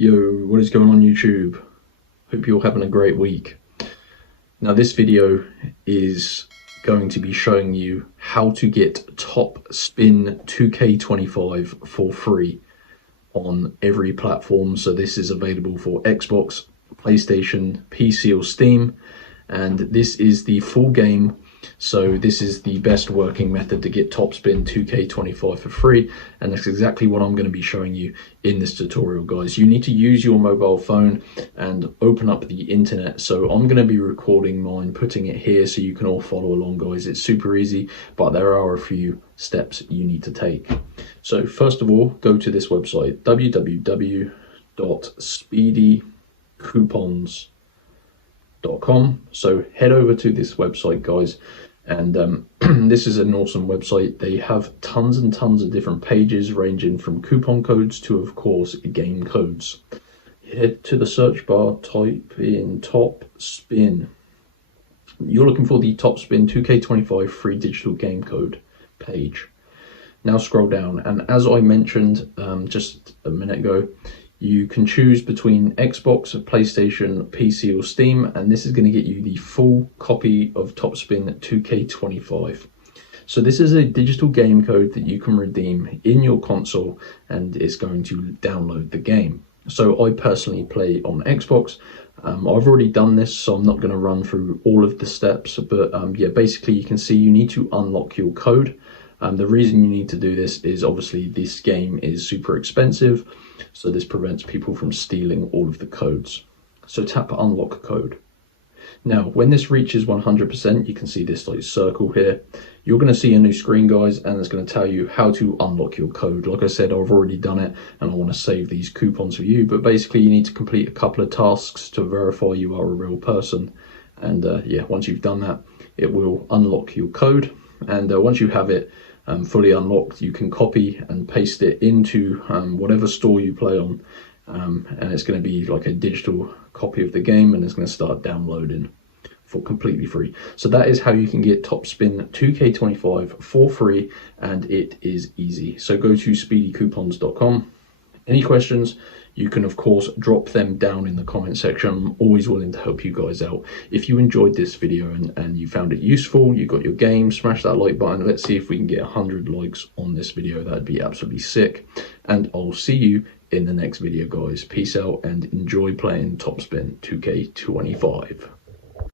Yo, what is going on YouTube? Hope you're having a great week. Now this video is going to be showing you how to get TopSpin 2K25 for free on every platform. So this is available for Xbox, PlayStation, PC or Steam, and this is the full game. So this is the best working method to get TopSpin 2K25 for free, and that's exactly what I'm going to be showing you in this tutorial, guys. You need to use your mobile phone and open up the internet. So I'm going to be recording mine, putting it here so you can all follow along, guys. It's super easy, but there are a few steps you need to take. So first of all, go to this website, www.speedycoupons.com. So head over to this website, guys, and this is an awesome website. They have tons and tons of different pages ranging from coupon codes to, of course, game codes. Head to the search bar, type in TopSpin. You're looking for the TopSpin 2K25 free digital game code page. Now scroll down, and as I mentioned just a minute ago, you can choose between Xbox, PlayStation, PC or Steam, and this is going to get you the full copy of TopSpin 2K25. So this is a digital game code that you can redeem in your console, and it's going to download the game. So I personally play on Xbox. I've already done this, so I'm not going to run through all of the steps, but yeah, basically you can see you need to unlock your code. The reason you need to do this is obviously this game is super expensive, so this prevents people from stealing all of the codes. So tap unlock code. Now when this reaches 100%, you can see this like circle here. You're going to see a new screen, guys, and it's going to tell you how to unlock your code. Like I said, I've already done it and I want to save these coupons for you, but basically you need to complete a couple of tasks to verify you are a real person. And yeah, once you've done that, it will unlock your code, and once you have it fully unlocked, you can copy and paste it into whatever store you play on, and it's going to be like a digital copy of the game, and it's going to start downloading for completely free. So that is how you can get TopSpin 2K25 for free, and it is easy. So go to speedycoupons.com. Any questions, you can of course drop them down in the comment section. I'm always willing to help you guys out. If you enjoyed this video and you found it useful, you got your game, smash that like button. Let's see if we can get 100 likes on this video. That'd be absolutely sick. And I'll see you in the next video, guys. Peace out and enjoy playing TopSpin 2K25.